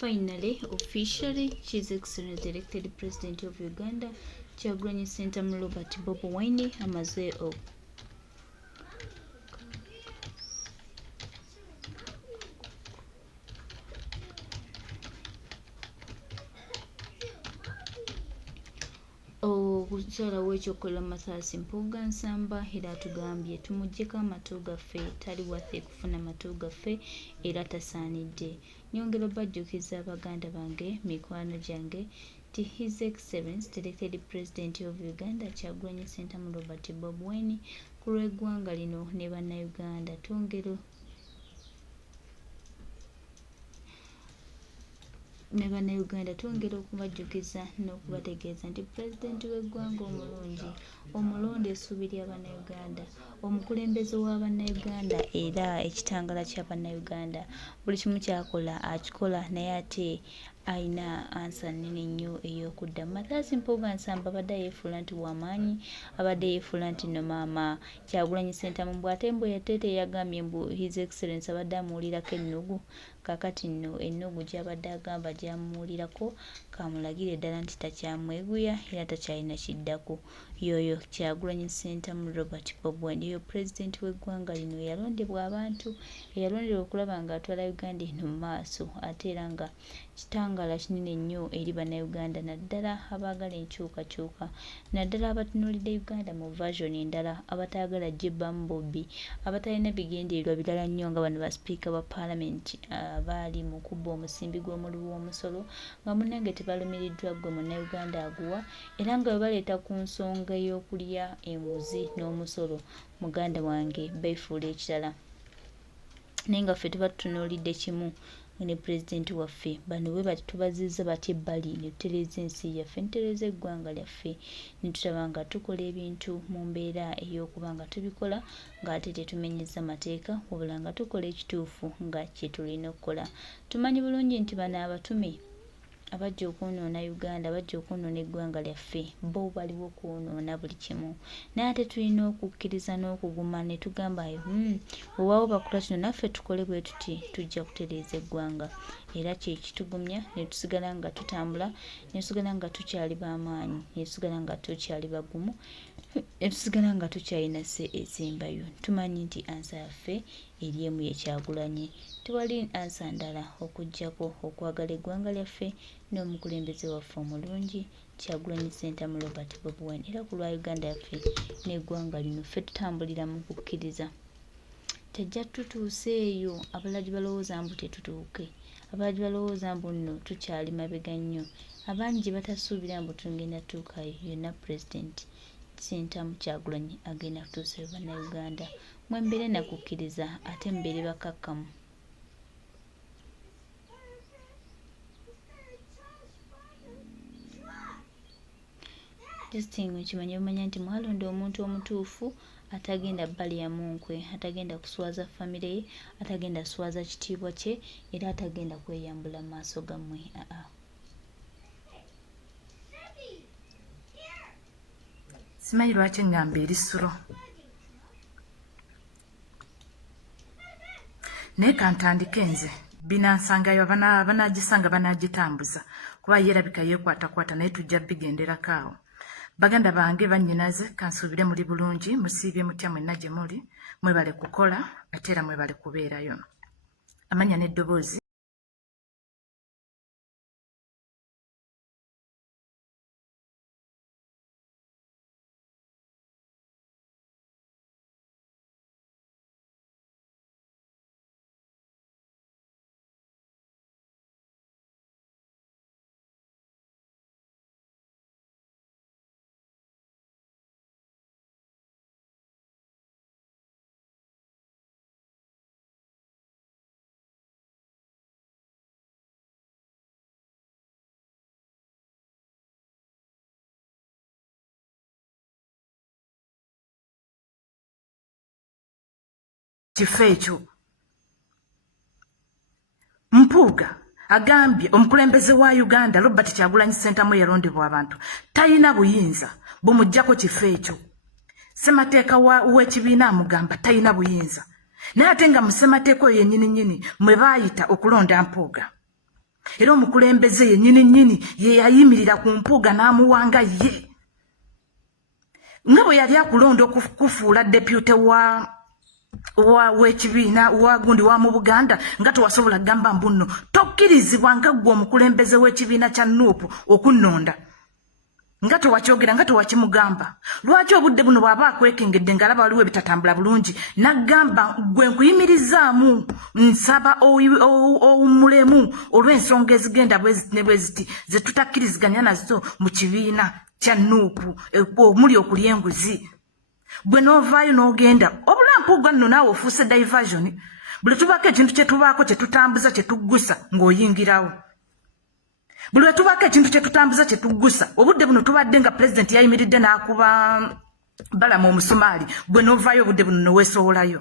Finally, officially, His Excellency the elected President of Uganda, Kyagulanyi Ssentamu Robert Bobi Wine, amaze okukyalawo ekyokukola Mathias Mpuga nsamba era atugambye tumuggyeko amatu gaffe tali waffe kufuna amatu gaffe era tasaanidde. Nyongera bajjukiza abaganda bange mikwano gyange ti His Excellency the elected President of Uganda Kyagulanyi Ssentamu Robert Bobi Wine ku lw'eggwanga lino ne bannayuganda twongera okubajjukiza n'okubategeeza nti pulezidenti w'eggwanga omulungi omulonde essuubi ly'abannayuganda omukulembeze w'abannayuganda era ekitangala ky'abannayuganda buli kimu kyakola akikola naye ate ayina ansa nnene nnyo ey'okuddamu. Mathias Mpuga nsamba abadde yeefuula nti w'amaanyi abadde yeefuula nti nno maama Kyagulanyi Ssentamu ate mbu yateete yagambye mbu His Excellency abadde amuwulirako ennugu kakati nno ennugu gy'abadde agamba gy'amuwulirako kamulagire ddala nti takyamweguya era takyalina kiddako. Yoyo Kyagulanyi Ssentamu Robert Bobi Wine yoyo pulezidenti w'eggwanga lino yalondebwa abantu eyalonderwa okulaba ng'atwala Uganda eno mu maaso ate era nga kitangala kinene nnyo eri bannayuganda naddala abaagala enkyukakyuka naddala abatunuulidde Uganda mu version endala abataagala jjibbamu Bobi abatalina bigendererwa birala nnyo nga bano basipiika ba paalamenti abaali mu kubba omusimbi gw'omuli w'omusolo nga munnange tebalumiriddwa gwe munnayuganda aguwa era nga bwe baleeta ku nsonga y'okulya enguzi n'omusolo muganda wange beefuula ekirala naye nga ffe tuba tutunuulidde kimu ne pulezidenti waffe bano bwe bati tubazizza batya ebbali ne tutereeza ensi yaffe ntutereeza eggwanga lyaffe ne tutaba nga tukola ebintu mu mbeera ey'okuba nga tubikola ng'ate tetumenyezza mateeka wabula nga tukola ekituufu nga kye tulina okukola. Tumanyi bulungi nti bano abatume abajja okwonoona Uganda bajja okwonoona eggwanga lyaffe bo baliwo okwonoona buli kimu naye ate tulina okukkiriza n'okuguma ne tugamba weewaawo bakola kino naffe tukole bwe tuti tujja kutereeza eggwanga era kye kitugumya ne tusigala nga tutambula ne tusigala nga tukyali b'amaanyi ne tusigala nga tukyali bagumu ne tusigala nga tukyalina se ezimbayo. Tumanyi nti ansa yaffe eri emu ye Kyagulanyi tewali ansa ndala okuggyako okwagala eggwanga lyaffe n'omukulembeze waffe omulungi Kyagulanyi Ssentamu Robert Bobi Wine era ku lwa Uganda yaffe n'eggwanga lino ffe tutambulira mu kukkiriza tajja tutuuseeyo abalala gye balowooza mbu tetutuuke abalala gye balowooza mbu nno tukyali mabega nnyo abangi gye batasuubira mbu tugenda tuukayo yonna pulezidenti Ssentamu Kyagulanyi agenda kutuusayo bannayuganda mwembeere nakukkiriza ate mbeere bakakkamu. Testing kimanye bumanya nti mwalonda omuntu omutuufu atagenda bbali ya munkwe atagenda kuswaza famire ye atagenda kuswaza kitiibwa kye era atagenda kweyambula mu maaso gammwe. Simanyi lwaki ngamba erisulo naye kantandike nze binansangayo banaagisanga banaagitambuza kuba yerabika yeekwatakwata naye tujja bigenderako awo. Baganda bange bannyinaze kansuubire muli bulungi musiibye mutya mwenna gye muli mwebale kukola ate era mwebale kubeerayo. Amanya n'eddoboozi kifo ekyo Mpuga agambye omukulembeze wa Uganda Robert Kyagulanyi Ssentamu yalondebwa abantu talina buyinza bumuggyako kifo ekyo. Ssemateeka w'ekibiina amugamba talina buyinza naye ate nga mu ssemateeka oyo yennyini mwe baayita okulonda Mpuga Era omukulembeze ye nyini ye yayimirira ku Mpuga n'amuwanga ye. Nga bwe yali akulonda okufuula deputy w'ekibiina wa gundi wa mu Buganda nga tewasobola gamba mbuno tokkirizibwa nga gwe omukulembeze w'ekibiina kya Nuupu okunnonda. Nga tewakyogera nga tewakimugamba. Lwaki obudde buno bw'aba akwekengedde ng'alaba waliwo ebitatambula bulungi n'agamba gwe nkuyimirizaamu nsaba owummulemu olw'ensonga ezigenda bwe ziti ze tutakkiriziganya nazo mu kibiina kya Nuupu omuli okulya enguzi. Bwe n'ovaayo n'ogenda obula Mpuga nno naawe ofuuse diversion buli tubaako ekintu kye tubaako kye tutambuza kye tuggusa ng'oyingirawo. Buli lwe tubaako ekintu kye tutambuza kye tuggusa obudde buno tubadde nga pulezidenti yayimiridde n'akuba Balamu omusumaali gwe n'ovaayo obudde buno n'oweesowolayo.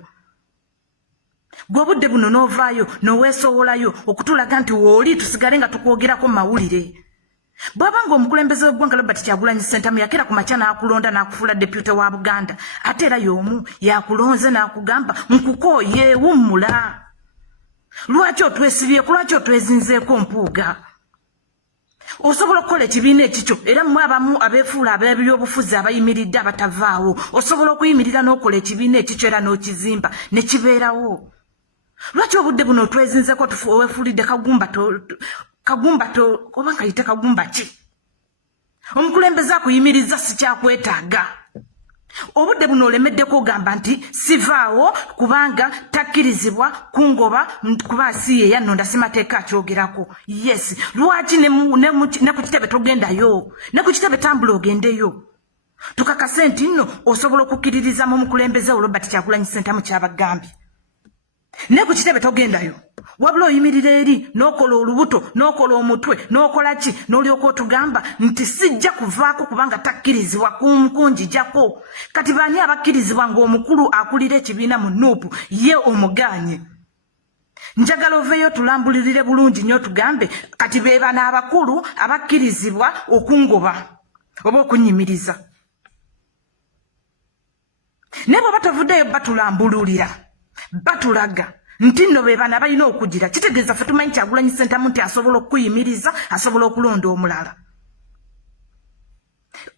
Gwe obudde buno n'ovaayo n'oweesowolayo okutulaga nti wooli tusigale nga tukwogerako mu mawulire. Bw'abanga omukulembeze w'eggwanga Robert Kyagulanyi Ssentamu yakera ku makya n'akulonda n'akufuula deputy wa Buganda ate era y'omu yakulonze n'akugamba nkukooye wummula. Lwaki otwesibyeko lwaki otwezinzeeko Mpuga? Osobola okukola ekibiina ekikyo era mmwe abamu abeefuula ab'ebyobufuzi abayimiridde abatavaawo osobola okuyimirira n'okola ekibiina ekikyo era n'okizimba ne kibeerawo. Lwaki obudde buno otwezinzeeko weefuulidde kagumba oba kayite kagumba ki? Omukulembeze akuyimiriza si kyakwetaaga. Obudde buno olemeddeko ogamba nti sivaawo kubanga takkirizibwa kungoba kuba si ye yannonda simateeka akyogerako. Yes, lwaki ne ku kitebe togendayo? Ne ku kitebe tambula ogendeyo. Tukakase nti nno osobola okukkiririza mu mukulembeze wo Robert Kyagulanyi Ssentamu kyabagambye. Ne ku kitebe togendayo. Wabula oyimirira eri n'okola olubuto n'okola omutwe n'okola ki n'olyoka otugamba nti sijja kuvaako kubanga takkirizibwa kunjijako. Kati baani abakkirizibwa ng'omukulu akulira ekibiina mu Nuupu ye omuganye? Njagala oveeyo tulambulirire bulungi nnyo tugambe kati be bano abakulu abakkirizibwa okungoba oba okunyimiriza. Ne bwe batavuddeyo batulambululira batulaga nti nno be bana balina okugira kitegeeza ffe tumanyi Kyagulanyi Ssentamu nti asobola okuyimiriza asobola okulonda omulala.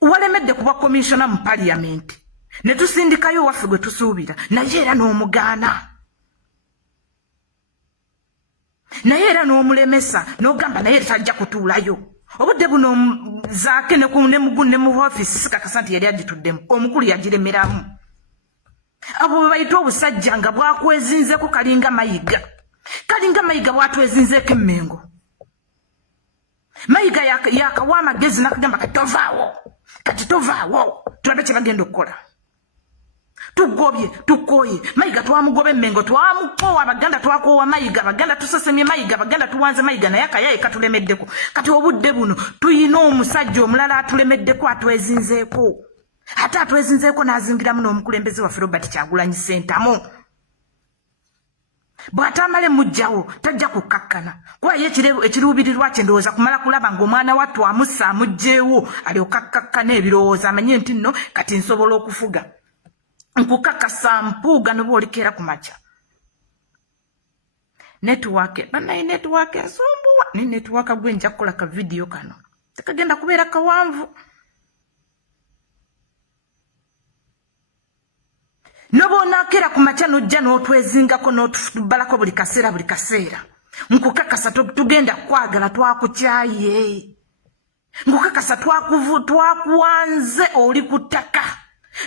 Walemedde kuba komishona mu paliyamenti ne tusindikayo waffe gwe tusuubira naye era n'omugaana. Naye era n'omulemesa n'ogamba naye tajja kutuulayo. Obudde buno zaake ne mu ofiisi sikakasa nti yali agituddemu omukulu yagiremeramu. Abo bayita obusajja nga bwakwezinzeeko kalinga mayiga bwatwezinzeeko emmengo. Mayiga yakawa amagezi n'akagamba kati tovaawo tulabe kye bagenda okukola. Tugobye tukooye Mayiga twamugoba emmengo twamukoowa Abaganda twakoowa Mayiga Abaganda tusesemye Mayiga Abaganda tuwanze Mayiga naye akayaye katulemeddeko. Kati obudde buno tuyina omusajja omulala atulemeddeko atwezinzeeko. Ate atwezinzeeko n'azingiramu n'omukulembeze waffe Robert Kyagulanyi Ssentamu. Bw'atamale mujjawo tajja kukakkana kuba ye ekiruubirirwa kye ndowooza kumala kulaba ng'omwana wattu amussa amugjeewo alyoka akkakkana ebirowoozo amanye nti nno kati nsobola okufuga. Nkukakasa Mpuga ne bw'olikeera ku makya. Netiwaaka bannaye netiwaaka ensumbuwa ne netiwaaka gwe nja kukola ka vidiyo kano tekagenda kubeera kawanvu. Nobonaakera ku makya n'ojja n'otwezingako n'otubalako buli kaseera. Nkukakasa tugenda kwagala twakukyaye. Nkukakasa twakuwanze oli ku ttaka.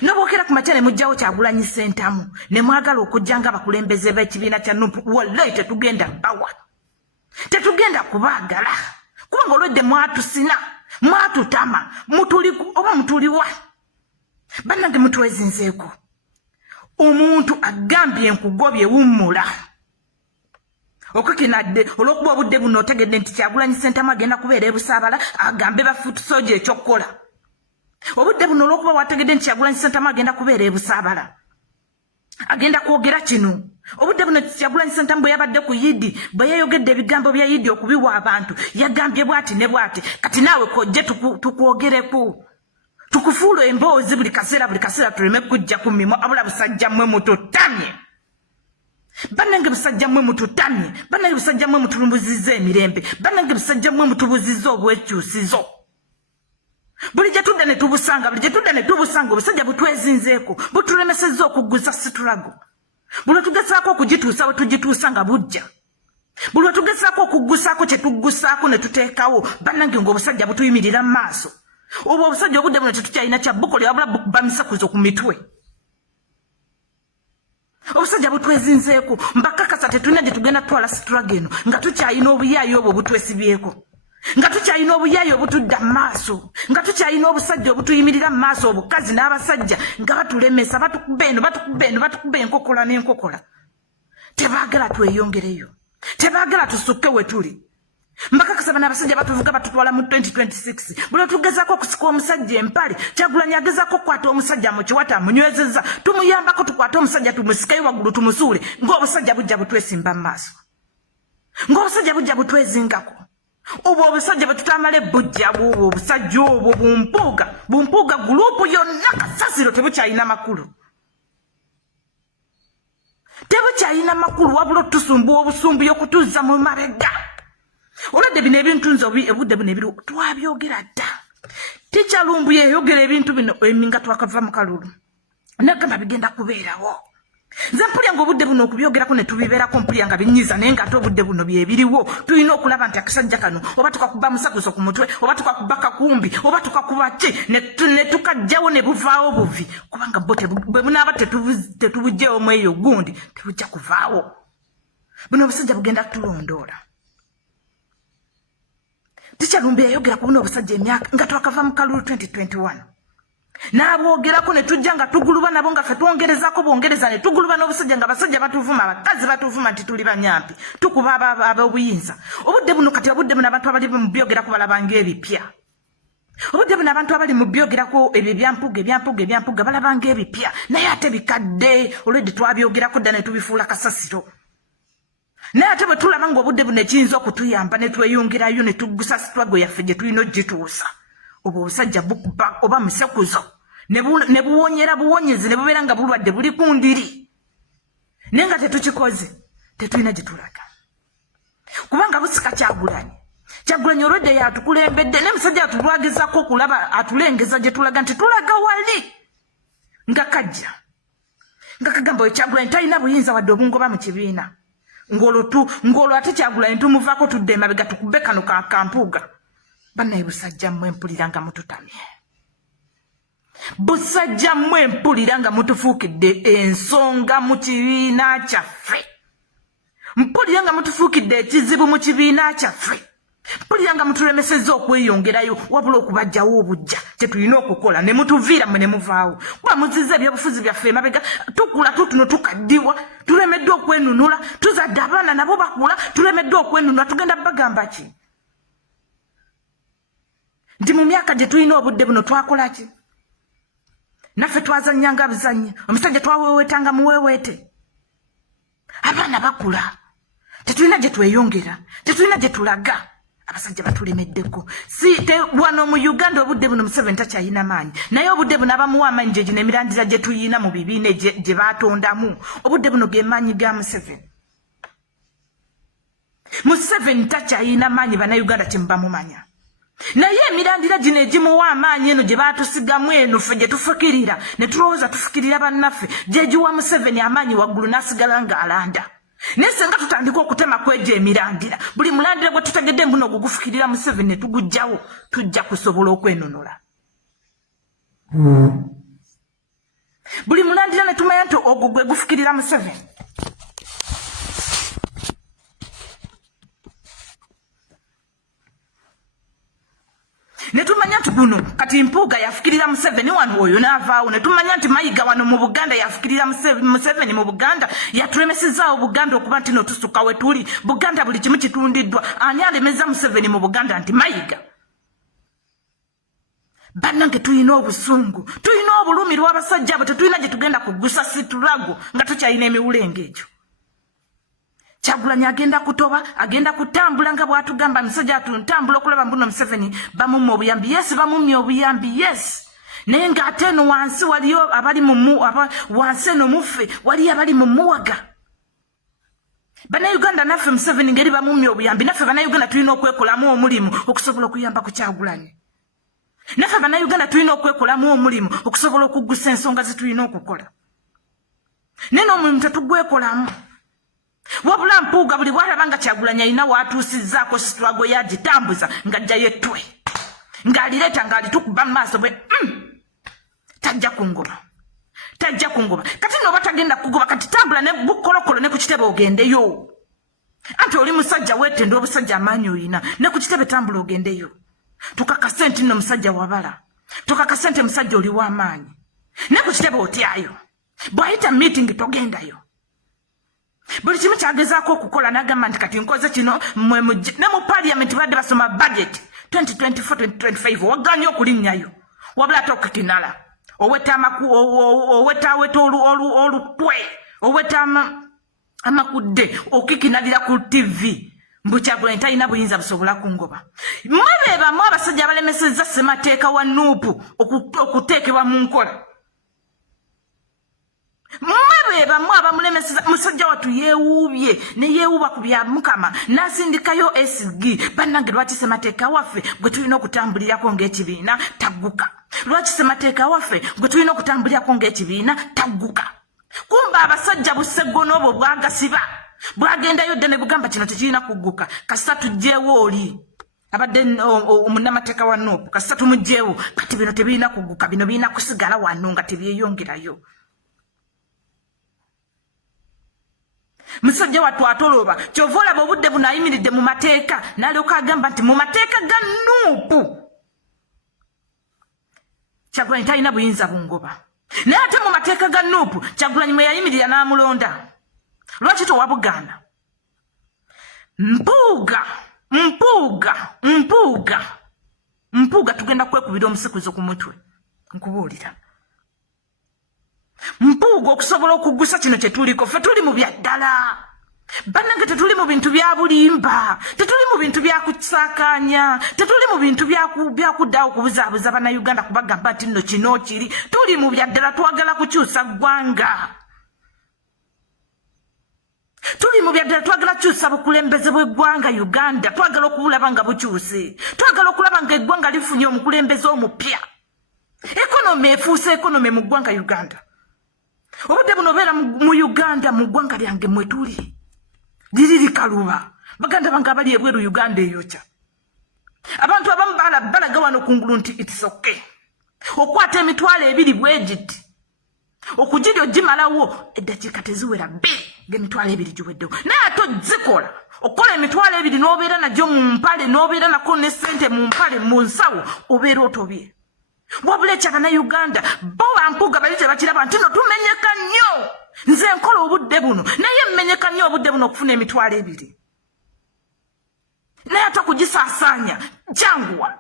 Nobokera ku makya ne mujjawo Kyagulanyi Ssentamu ne mwagala okujja nga abakulembeze b'ekibiina kya Nuupu wallahi tetugenda bawa. Tetugenda kubaagala. Kubanga olwedde mwatusina, mwatutama, mutuliwa. Bannange mutwezinzeeko. Omuntu agambye nkugobye wummula. Okukinadde olw'okuba obudde buno otegedde nti Kyagulanyi Ssentamu agenda kubeera ebusaabala agambe bafuuti soja ekyokkola. Obudde buno olw'okuba wategedde nti Kyagulanyi Ssentamu agenda kubeera ebusaabala agenda kwogera kino. Obudde buno Kyagulanyi Ssentamu bwe yabadde ku Yidi bwe yayogedde ebigambo bya Yidi okubiwa abantu yagambye bwati ne bwati kati naawe kojje tukwogereko. Tukufuula emboozi buli kaseera tuleme kujja ku mimwa abula busajja mmwe mututamye. Bannange busajja mmwe mututamye, bannange busajja mmwe mutulumbuzizza emirembe, bannange busajja mmwe mutubuzizza obwekyusizo. Buli gye tudda ne tubusanga, buli gye tudda ne tubusanga obusajja butwezinzeeko, butulemesezza okuggusa situlago. Buli tugezaako okugituusa we tugituusa nga bujja. Buli tugezaako okuggusaako kye tuggusaako ne tuteekawo, bannange ng'obusajja butuyimirira mu maaso. Obwo obusajja obudde buno tetukyalina kya bukoli wabula bukuba misakuzo ku mitwe. Obusajja butwezinzeeko, mbakakasa tetulina gye tugenda tutwala situlago eno nga tukyalina obuyaayi obwo butwesibyeko. Nga tukyalina obuyaayi obutudda mu maaso, nga tukyalina obusajja obutuyimirira mu maaso, obukazi n'abasajja nga batulemesa, batukuba eno, batukuba enkokola n'enkokola. Tebaagala tweyongereyo, tebaagala tusukke we tuli. Mbakakasa bano abasajja batuvuga batutwala mu 2026. Buli tugezaako okusika omusajja empale, Kyagulanyi agezaako okukwata omusajja mu kiwata amunywezezza, tumuyambako tukwate omusajja tumusikeyo waggulu tumusuule, ng'obusajja bujja butwesimba mu maaso, ng'obusajja bujja butwezingako. Obwo obusajja bwe tutamala ebbujja bw'obwo obusajja obwo bumpuuga guruupu yonna kasasiro tebukyalina makulu. Tebukyalina makulu wabula otusumbuwa obusumbu y'okutuzza mu mabega. Olwedde bino ebintu nze obudde buno ebiri twabyogera dda. Tikyalumbu yeeyogera ebintu bino nga twakava mu kalulu. Nagamba bigenda kubeerawo. Nze mpulya ng'obudde buno okubyogerako ne tubibeerako mpulya nga binyiza naye ng'ate obudde buno byebiriwo. Tulina okulaba nti akasajja kano oba tukakuba musakuzo ku mutwe oba tukakuba kakumbi oba tukakuba ki ne tukajjawo ne buvaawo buvi. Kubanga bo bwe bunaaba tetubugjewo mu eyo gundi tebujja kuvaawo. Buno obusajja bugenda kutulondoola. Tikyalumbu yayogera ku buno obusajja emyaka nga twakava mu kalulu 2021. N'abwogerako ne tujja nga tuguluba nabo nga ffe twongerezako bongereza ne tuguluba n'obusajja nga basajja batuvuma, abakazi batuvuma nti tuli banyampi, tukuba ab'obuyinza. Obudde buno kati obudde buno abantu abali mu byogerako balabanga ebipya. Obudde buno abantu abali mu byogerako ebyo ebyampuga balabanga ebipya, naye ate bikadde olwedde twabyogerako dda ne tubifuula kasasiro. Naye ate bwe tulaba ng'obudde buno ekiyinza okutuyamba ne tweyongerayo ne tuggusa situlago yaffe gye tulina ogituusa. Obwo obusajja bukuba oba musekuzo ne buwonyera buwonyezi ne bubeera nga bulwadde buli ku ndiri. Naye nga tetukikoze tetulina gye tulaga. Kubanga busika Kyagulanyi olwedde yatukulembedde n'emusajja atulwagezaako okulaba atulengeza gye tulaga nti tulaga wali nga kajja. Nga kagamba Kyagulanyi talina buyinza wadde obungoba mu kibiina. Ng'olwo ate Kyagulanyi tumuvaako tudde emabega tukubbe kano kampuuga. Bannaye busajja mmwe mpulira nga mututamye. Busajja mmwe mpulira nga mutufuukidde ensonga mu kibiina kyaffe. Mpulira nga mutufuukidde ekizibu mu kibiina kyaffe. Mpulira nga mutulemesezza okweyongerayo wabula okubajjawo obujja kye tulina okukola ne mutuviira mmwe ne muvaawo. Kuba muzizza ebyobufuzi byaffe emabega tukula tutuno tukaddiwa tulemeddwa okwenunula tuzadde abaana nabo bakula tulemeddwa okwenunula tugenda bagamba ki? Nti mu myaka gye tulina obudde buno twakola ki? Naffe twazannyanga buzannya, omusajja twaweeweetanga muweeweete. Abaana bakula, tetulina gye tweyongera, tetulina gye tulaga. Abasajja batulemeddeko. Wano mu Uganda obudde buno Museveni takyalina maanyi, naye obudde buno abamuwa amaanyi gye gino emirandira gye tuyina mu bibiina gye baatondamu. Obudde buno ge maanyi ga Museveni. Museveni takyalina maanyi bannayuganda kye mubamumanya. Naye emirandira gino egimuwa amaanyi eno gye baatusigamu eno ffe gye tufukirira ne tulowooza tufukirira bannaffe gye giwa Museveni amaanyi waggulu n'asigala ng'alanda. Naye senga tutandika okutema kwegyo emirandira, buli mulandira gwe tutegedde mbuno ogugufukirira Museveni ne tugugjawo tujja kusobola okwenunula. Buli mulandira ne tumanya nti ogwo gwe gufukirira Museveni. Ne tumanya nti guno kati Mpuga yafukirira Museveni wano oyo n'avaawo. Ne tumanya nti Mayiga wano mu Buganda yafukirira Museveni mu Buganda. Yatulemesezaawo Buganda okuba nti no tusuka we tuli. Buganda buli kimu kitundiddwa. Ani alemeza Museveni mu Buganda nti Mayiga? Bannange tulina obusungu, tulina obulumi lw'abasajja abo tetulina gye tugenda kuggusa situlago nga tukyalina emiwulengo egyo. Kyagulanyi agenda kutoba, agenda kutambula nga bw'atugamba musajja atuntambula okulaba mbuno Museveni bamumma obuyambi. Yes, bamumye obuyambi, yes. Naye ng'ate eno wansi waliyo abali wansi eno muffe waliyo abali mu Muwaga. Bannayuganda naffe Museveni ngeri bamumya obuyambi naffe bannayuganda tulina okwekolamu omulimu okusobola okuyamba ku Kyagulanyi. Naffe bannayuganda tulina okwekolamu omulimu okusobola okuggusa ensonga ze tulina okukola. Naye n'omulimu tetugwekolamu. Wabula Mpuga buli bw'alaba nga Kyagulanyi alina w'atuusizzaako sitwago yagitambuza ng'ajjayo ettwe. Ng'alireeta ng'alitukuba mu maaso bwe tajja kungoba. Tajja kungoba. Kati n'oba tagenda kugoba kati tambula ne bukolokolo ne ku kitebe ogendeyo. Anti oli musajja weetenda obusajja amaanyi oyina ne ku kitebe tambula ogendeyo. Tukakase nti nno musajja wabala. Tukakase nti musajja oli w'amaanyi. Ne ku kitebe otyayo. Bw'ayita meeting togendayo. Buli kimu kyagezaako okukola n'agamba nti kati nkoze kino ne mu parliament badde basoma budget 2024-2025 waganye okulinnyayo. Wabula ate okukinala. Oweta olutwe. Oweta amakudde okikinalira ku TV. Mbu Kyagulanyi talina buyinza busobola kungoba. Mmwe bamu abasajja abalemesezza ssemateeka wa Nuupu okuteekebwa mu nkola. Mmwe bamu abamulemesezza musajja watu yeewuubye ne yeewuuba ku bya Mukama n'asindikayo SG. Bannange lwaki ssemateeka waffe gwe tulina okutambulirako ng'ekibiina tagguka? Lwaki ssemateeka waffe gwe tulina okutambulirako ng'ekibiina tagguka? Kumba abasajja buseggono obwo bwagasiba. Bwagendayo dde ne bugamba kino tekirina kugguka. Kasita tuggyeewo oli abadde omunnamateeka wa Nuupu kasita tumuggyeewo kati bino tebirina kugguka bino birina kusigala wano nga tebyeyongerayo. Musajja watu atoloba kyova olaba obudde buno ayimiridde mu mateeka n'alyoka agamba nti mu mateeka ga Nuupu Kyagulanyi talina buyinza bungoba. Naye ate mu mateeka ga Nuupu Kyagulanyi mwe yayimirira n'amulonda. Lwaki towabugaana? Mpuga tugenda kwekubira omusikuzo ku mutwe. Nkubuulira. Mpuga okusobola okuggusa kino kye tuliko ffe tuli mu bya ddala. Bannange tetuli mu bintu bya bulimba. Tetuli mu bintu bya kusaakaanya. Tetuli mu bintu bya kuddawo okubuzaabuza bannayuganda kubagamba nti nno kino kiri. Tuli mu bya ddala twagala kukyusa ggwanga. Tuli mu bya ddala twagala kukyusa bukulembeze bw'eggwanga Uganda. Twagala okubulaba nga bukyuse. Twagala okulaba nga eggwanga lifunye omukulembeze omupya. Ekonomi efuuse ekonomi mu ggwanga Uganda. Obudde buno obeera mu Uganda mu ggwanga lyange mwe tuli. Liri likaluba. Baganda bange abali ebweru Uganda eyokya. Abantu abamu balaga wano kungulu nti it's okay. Okwata emitwalo ebiri bwegiti. Okugirya ogimalawo eddakiika teziwera bbiri ng'emitwalo ebiri giweddewo. Naye ate ozikola. Okola emitwalo ebiri n'obeera nagyo mu mpale n'obeera nako ne ssente mu mpale mu nsawo obeera otobye. Wabula eky'Abannayuganda bo Mpuga bali tebakiraba nti no tumenyeka nnyo. Nze nkola obudde buno naye mmenyeka nnyo obudde buno okufuna emitwalo ebiri. Naye ate okugisaasaanya janguwa.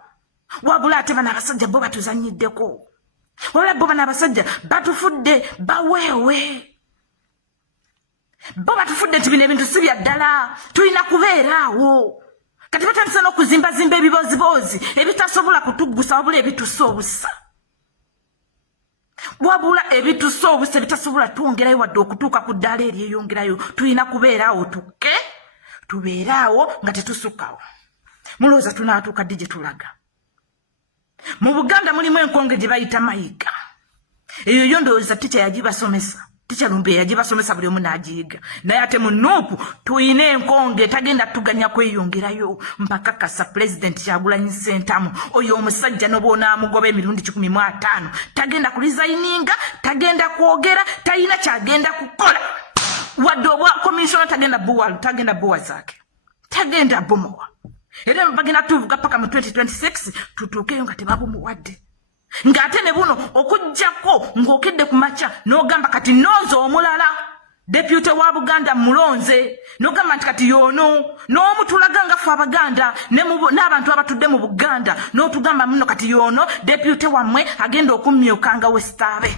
Wabula ate bano abasajja bo batuzannyiddeko. Wabula bo bano abasajja batufudde baweewe. Bo batufudde nti bino ebintu si bya ddala tulina kubeeraawo. Kati batandise n'okuzimba ebibozibozi ebitasobola kutuggusa wabula ebitussa obusa. Wabula ebitussa obusa ebitasobola twongerayo wadde okutuuka ku ddaala eryeyongerayo. Tulina kubeeraawo tukke tubeeraawo nga tetusukkawo. Mulowooza tunaatuuka ddi gye tulaga? Mu Buganda mulimu enkonge gye bayita mayiga. Eyo yo ndowooza tica yagibasomesa. Tica Lumbe yagibasomesa buli omu n'agiyiga. Naye ate mu Nuupu tuyina enkonge tagenda tuganya kweyongerayo mpaka kasa President Kyagulanyi Ssentamu. Oyo omusajja n'obw'onaamugoba emirundi 15 tagenda kulizayininga, tagenda kwogera, talina kyagenda kukola. Wadde obwa komisona tagenda buwa zaake. Tagenda bumuwa. Era bagenda tuvuga paka mu 2026 tutuukeyo nga tebabumuwadde. Ng'ate ne buno okujjako ng'okedde ku makya n'ogamba kati nooza omulala deputy wa Buganda mulonze n'ogamba nti kati yoono n'omutulaga nga ffe Abaganda n'abantu abatudde mu Buganda n'otugamba muno kati yoono deputy wammwe agenda okummyukanga Westabe.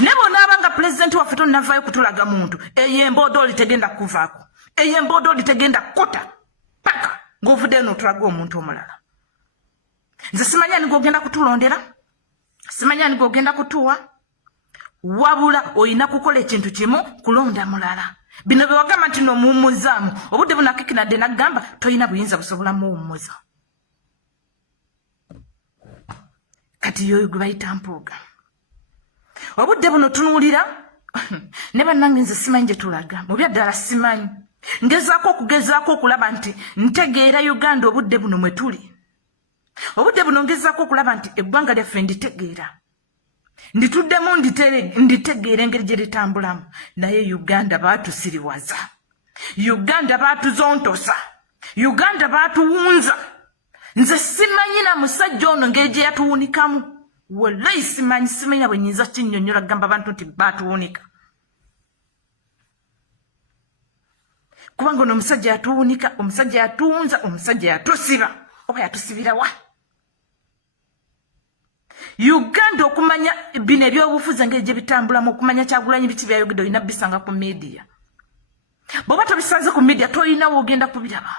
Ne bonaaba nga pulezidenti waffe tonnavaayo kutulaga muntu eyo emboodooli tegenda kuvaako. Eyo emboodooli tegenda kota paka ng'ovuddeyo n'otulaga omuntu omulala. Nze simanya ni gw'ogenda kutulondera. Simanya ni gw'ogenda kutuwa. Wabula oyina kukola ekintu kimu kulonda mulala. bino bwe wagamba nti n'omuwummuzaamu obudde buno akikinadde n'agamba toyina buyinza busobola muwummuza kati yoyo gwe bayita Mpuga obudde buno tunuulira ne bannange nze simanyi gye tulaga mu byaddala simanyi ngezaako okulaba nti ntegeera Uganda obudde buno mwe tuli obudde buno ngezaako okulaba nti eggwanga lyaffe nditegeera ndituddemu nditegeera engeri gye litambulamu naye Uganda baatusiriwaza Uganda baatuzontosa Uganda baatuwunza nze simanyi na musajja ono ngeri gye yatuwunikamu wallahi simanyi na bwe nnyinza kinnyonnyola gamba abantu nti baatuwunika kubanga ono omusajja yatuwunika omusajja yatuwunza omusajja yatusiba oba yatusibira wa Uganda okumanya bino ebyobufuzi engeri gye bitambulamu okumanya Kyagulanyi biki byayogedde olina bisanga ku media bw'oba tobisanze ku media toyina woogenda kubiraba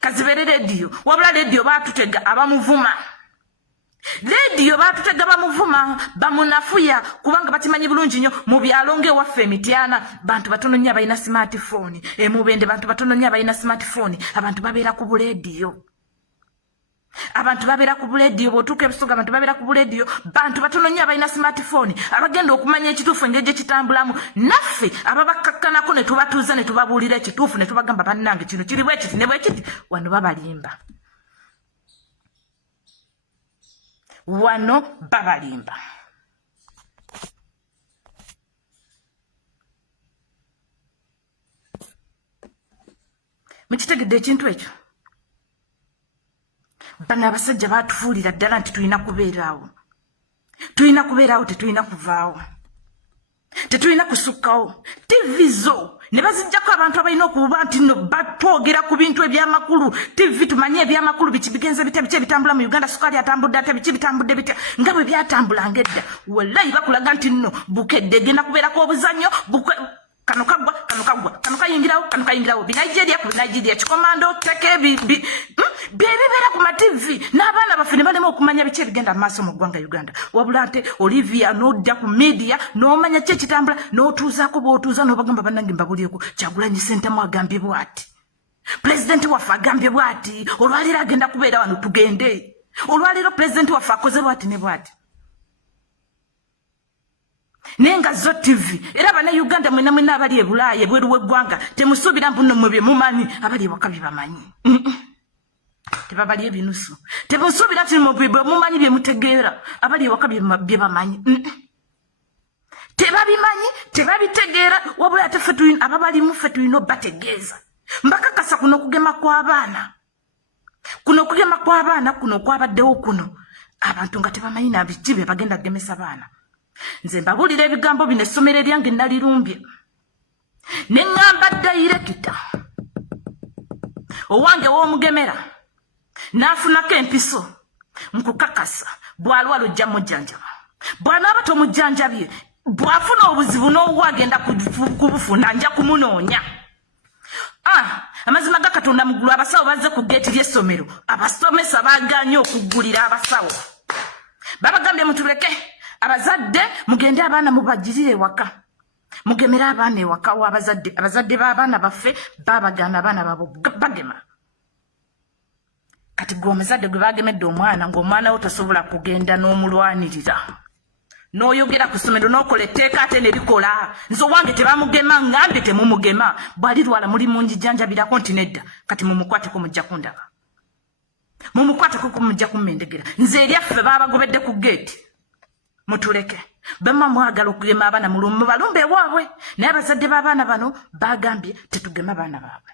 kazibere rediyo wabula rediyo baatutega abamuvuma rediyo baatutega bamuvuma bamunafuya kubanga bakimanyi bulungi nnyo mu byalo ng'ewaffe Emityana bantu batono nnyo abalina smartphone Mubende bantu batono nnyo abalina smartphone abantu babeera ku bulediyo abantu babeera ku bulediyo bw'otuuka ebusoga abantu babeera ku bulediyo bantu batono nnyo abalina smartphone abagenda okumanya ekituufu engeri gye kitambulamu naffe ababakakkanako ne tubatuuza ne tubabuulira ekituufu ne tubagamba bannange kino kiri bwe kiti ne bwe kiti wano babalimba mukitegedde ekintu ekyo bano abasajja baatufuulira ddala nti tulina kubeeraawo tetulina kuvaawo tetulina kusukkawo TV zo ne bazijjako abantu abalina okuba nti no batwogera ku bintu ebyamakulu TV tumanye ebyamakulu biki bigenze bite biki ebitambula mu Uganda sukaali atambudde ate biki bitambudde bitya nga bwe byatambulanga edda wallahi bakulaga nti nno bukedde genda kubeerako obuzannyo kano kayingirawo binayijeeriya kikomando teke byebibeera ku mativi n'abaana baffe ne balema okumanya biki ebigenda mu maaso mu ggwanga Uganda wabula ate Olivia n'odda ku media n'omanya ki ekitambula n'otuuzaako bw'otuuza n'obagamba bannange mbabulyeko Kyagulanyi Ssentamu agambye bw'ati pulezidenti waffe agambye bw'ati olwaleero agenda kubeera wano tugende olwaleero pulezidenti waffe akoze bw'ati ne bw'ati nenga zo TV era bana Uganda mwena abali ebulaaya ebweru w'eggwanga temusuubira mbuno mwe bye mumanyi abali ewaka bye bamanyi tebabali ebinusu temusuubira nti mwe bye mumanyi bye mutegeera abali ewaka bye bamanyi tebabimanyi tebabitegeera wabula ate ffe ababalimu ffe tulina bategeeza mbakakasa kuno okugema kw'abaana kuno okwabaddewo kuno abantu nga tebamanyi nabiki bye bagenda kugemesa baana nze mbabuulira ebigambo bino essomero eryange nalirumbye ne ŋŋamba dayirekita owange w'omugemera n'afunako empiso nkukakasa bw'alwala ojja mujjanjaba bw'anaaba tomujjanjabye bw'afuna obuzibu n'owo agenda kubufuna nja kumunoonya amazima ga Katonda muggulu abasawo bazze ku geeti ly'essomero abasomesa baaganye okuggulira abasawo babagambye mutuleke abazadde mugende abaana mubagirire ewaka mugemere abaana ewaka abazadde b'abaana baffe babagaana abaana babo bagema kati gwe omuzadde gwe bagemedde omwana ng'omwana wo tosobola kugenda n'omulwanirira n'oyogera ku ssomero n'okola etteeka ate ne likola nze owange tebamugema ngambye temumugema bw'alirwala muli munjijjanjabirako nti nedda kati mumukwateko mujja kundaba mumukwateko mujja kummendegera nze eryaffe babagobedde ku geeti mutuleke bamma mwagala okugema abaana mulumbe balumbe ewaabwe naye abazadde b'abaana bano bagambye tetugema abaana baabwe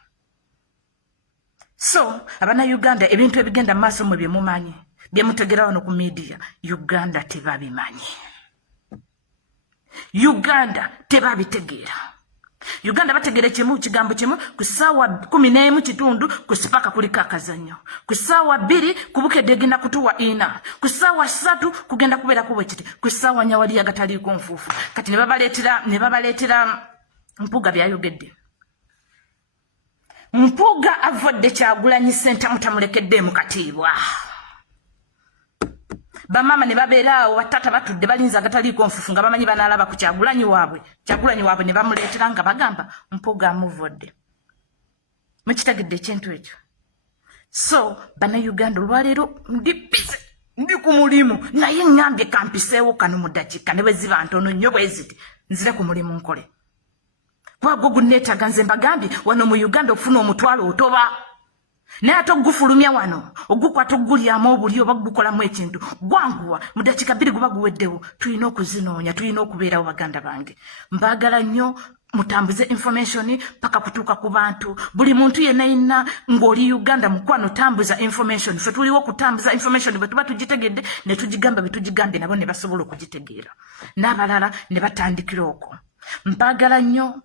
so abaana Uganda ebintu ebigenda mu maaso mwe bye mumanyi bye mutegera wano ku media Uganda tebabimanyi Uganda tebabitegeera Uganda bategere kigambo kimu ku ssaawa 11:00 ku sipaka kuliko akazannyo ku ssaawa 2 ku bukedde egenda kutuwa ina ku ssaawa 3 kugenda kubeerako bwe kiti ku ssaawa nyawali agataliiko nfuufu kati ne babaleetera Mpuga byayogedde Mpuga avudde Kyagulanyi Ssentamu tamulekedde mu katiibwa bamama ne babeeraawo batata batudde balinza agataliiko nfufu nga bamanyi banaalaba ku Kyagulanyi waabwe ne bamuleetera nga bagamba Mpuga amuvodde. Mukitegedde ekintu ekyo. So bannayuganda olwaleero ndi busy, ndi ku mulimu naye ngambye kampiseewo kano mu ddakiika ne bwe ziba ntono nnyo bwe ziti nzire ku mulimu nkole. Kuba gwe gunneetaaga nze mbagambye wano mu Uganda okufuna omutwalo otoba. Naye ate ogufulumya wano ogukwata ogulyamu obuli oba gukolamu ekintu gwanguwa mu ddakiika 2 guba guweddewo. Tulina okuzinoonya, tulina okubeerawo baganda bange. Mbaagala nnyo mutambuze information paka kutuuka ku bantu. Buli muntu yenna ng'oli Uganda mukwano tambuza information. Ffe tuliwo kutambuza information bwe tuba tugitegedde ne tugigamba bye tugigambye nabo ne basobola okugitegeera. N'abalala ne batandikira okwo. Mbaagala nnyo,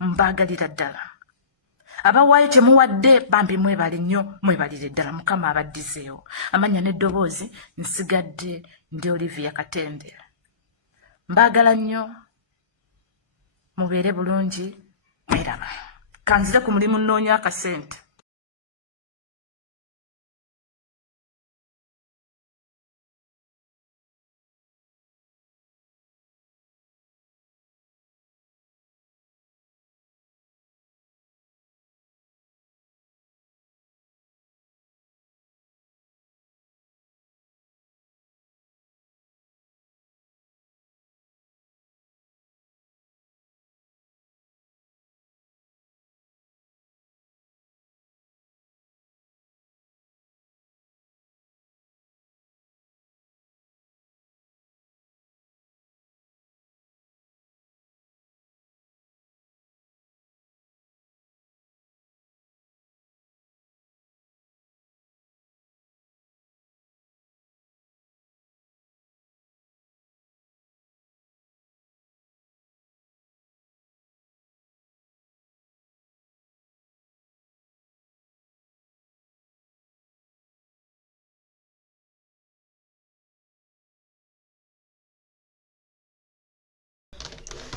mbaagalira ddala. Abawaayo kye muwadde bambi mwebale nnyo, mwebalire ddala. Mukama abaddizeewo. Amanya n'eddoboozi nsigadde ndi Olivia Katembe. Mbaagala nnyo, mubeere bulungi, mweraba. Kanzire ku mulimu nnoonya akasente.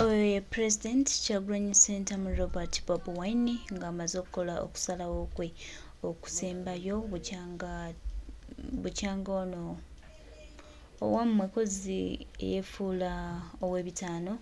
Oyo ye President Kyagulanyi Ssentamu Robert Bobi Wine ng'amaze okukola okusalawo kwe okusembayo bukyanga ono owammwe kozi eyeefuula ow'ebitaano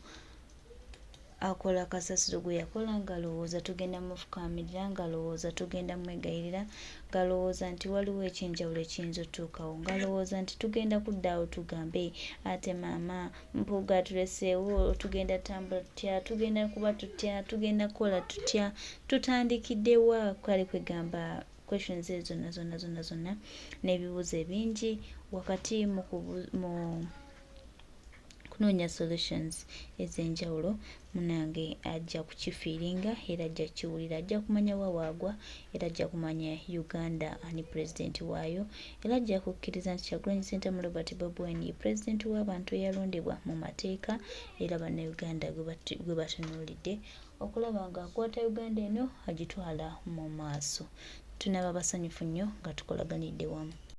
akola kasasiro gwe yakola ng'alowooza tugenda mufukaamirira, ng'alowooza tugenda mwegayirira, ng'alowooza nti waliwo ekyenjawulo ekiyinza otuukawo, ng'alowooza nti tugenda kuddaawo tugambe ate maama Mpuga atuleseewo, tugenda tambula tutya, tugenda kuba tutya, tugenda kukola tutya, tutandikidde wa? Kale kwegamba questions ezo zonna n'ebibuuzo ebingi wakati mu kunoonya solutions ez'enjawulo. Munange ajja kukifiiringa era ajja kiwulira, ajja kumanya wawaagwa era ajja kumanya Uganda ani president waayo era ajja kukkiriza nti Kyagulanyi Ssentamu Robert Bobi Wine ye president w'abantu eyalondebwa mu mateeka era bannayuganda gwe batunuulidde okulaba ng'akwata Uganda eno agitwala mu maaso. Tunaba basanyufu nnyo nga tukolaganidde wamu.